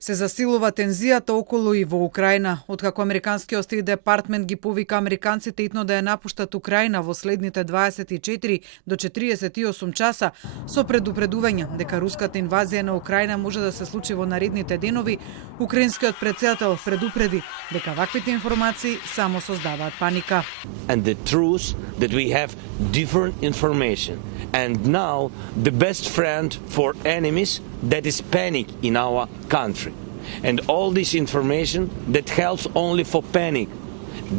Се засилува тензијата околу и во Украина, откако Американскиот Стейт Департмент ги повика американците итно да ја напуштат Украина во следните 24 до 48 часа, со предупредување дека руската инвазија на Украина може да се случи во наредните денови. Украинскиот претседател предупреди дека ваквите информации само создаваат паника. And the truth that we have different information. And now the best friend for enemies, that is panic in our country. And all this information that helps only for panic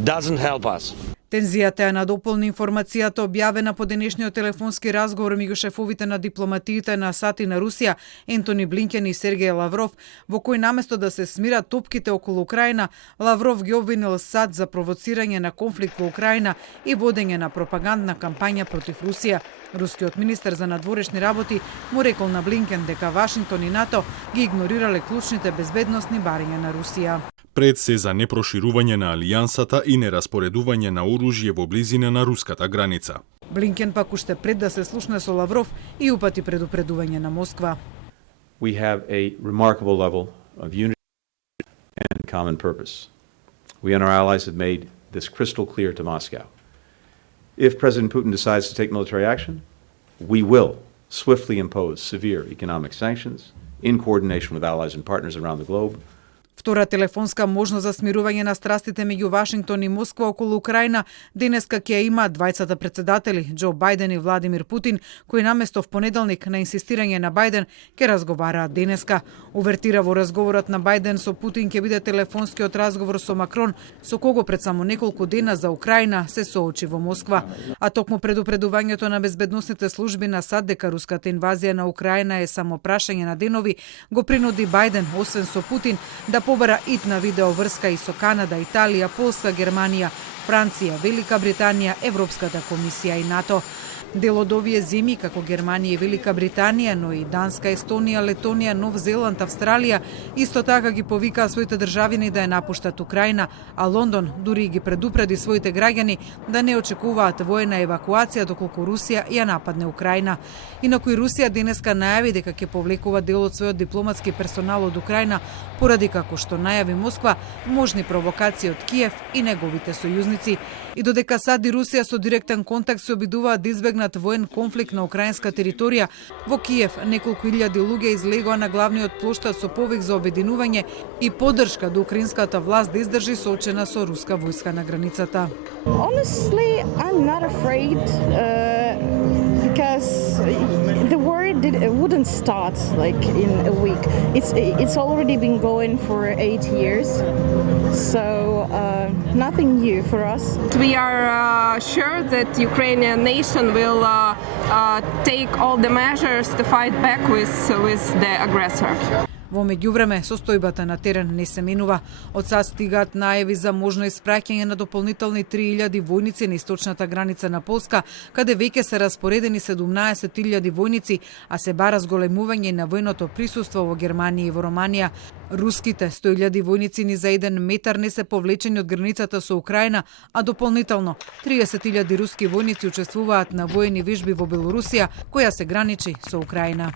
doesn't help us. Тензијата ја надополни информацијата објавена по денешниот телефонски разговор меѓу шефовите на дипломатиите на САД и на Русија, Ентони Блинкен и Сергеј Лавров, во кој наместо да се смират топките околу Украина, Лавров ги обвинил САД за провоцирање на конфликт во Украина и водење на пропагандна кампања против Русија. Рускиот министер за надворешни работи му рекол на Блинкен дека Вашингтон и НАТО ги игнорирале клучните безбедносни барања на Русија. Пред се за непроширување на алијансата и нераспоредување на оружје во близина на руската граница. Блинкен пак уште пред да се слушне со Лавров и упати предупредување на Москва. We have a remarkable level of unity and common purpose. We and our allies have made this crystal clear to Moscow. If President Putin decides to take military action, we will swiftly impose severe economic sanctions in coordination with allies and partners around the globe. Втора телефонска можност за смирување на страстите меѓу Вашингтон и Москва околу Украина денеска ќе ја има двајцата председатели, Џо Бајден и Владимир Путин, кои наместо в понеделник на инсистирање на Бајден ќе разговараат денеска. Увертира во разговорот на Бајден со Путин ќе биде телефонскиот разговор со Макрон, со кого пред само неколку дена за Украина се соочи во Москва. А токму предупредувањето на безбедносните служби на САД дека руската инвазија на Украина е само прашање на денови, го принуди Бајден, освен со Путин, да побара итна видеоврска и со Канада, Италија, Полска, Германија, Франција, Велика Британија, Европската комисија и НАТО. Дел од овие земји, како Германија и Велика Британија, но и Данска, Естонија, Летонија, Нов Зеланд, Австралија, исто така ги повикаа своите државини да ја напуштат Украина, а Лондон дури ги предупреди своите граѓани да не очекуваат воена евакуација доколку Русија ја нападне Украина. Инаку и Русија денеска најави дека ќе повлекува дел од својот дипломатски персонал од Украина, поради како што најави Москва можни провокации од Киев и неговите сојузници. И додека САД и Русија со директен контакт се обидуваат да избегнат воен конфликт на украинска територија, во Киев неколку илјади луѓе излегоа на главниот плоштад со повик за обединување и поддршка до украинската власт да издржи соочена со руска војска на границата. Honestly, I'm not afraid because the war wouldn't start like in a week. It's already been going for 8 years, so nothing new for us. We are sure that Ukrainian nation will take all the measures to fight back with the aggressor. Во меѓувреме, состојбата на терен не се менува. Од САД стигаат најави за можно испраќање на дополнителни 3000 војници на источната граница на Полска, каде веќе се распоредени 17.000 војници, а се бара зголемување на војното присуство во Германија и во Романија. Руските 100.000 војници ни за 1 метар не се повлечени од границата со Украина, а дополнително 30.000 руски војници учествуваат на воени вежби во Белорусија, која се граничи со Украина.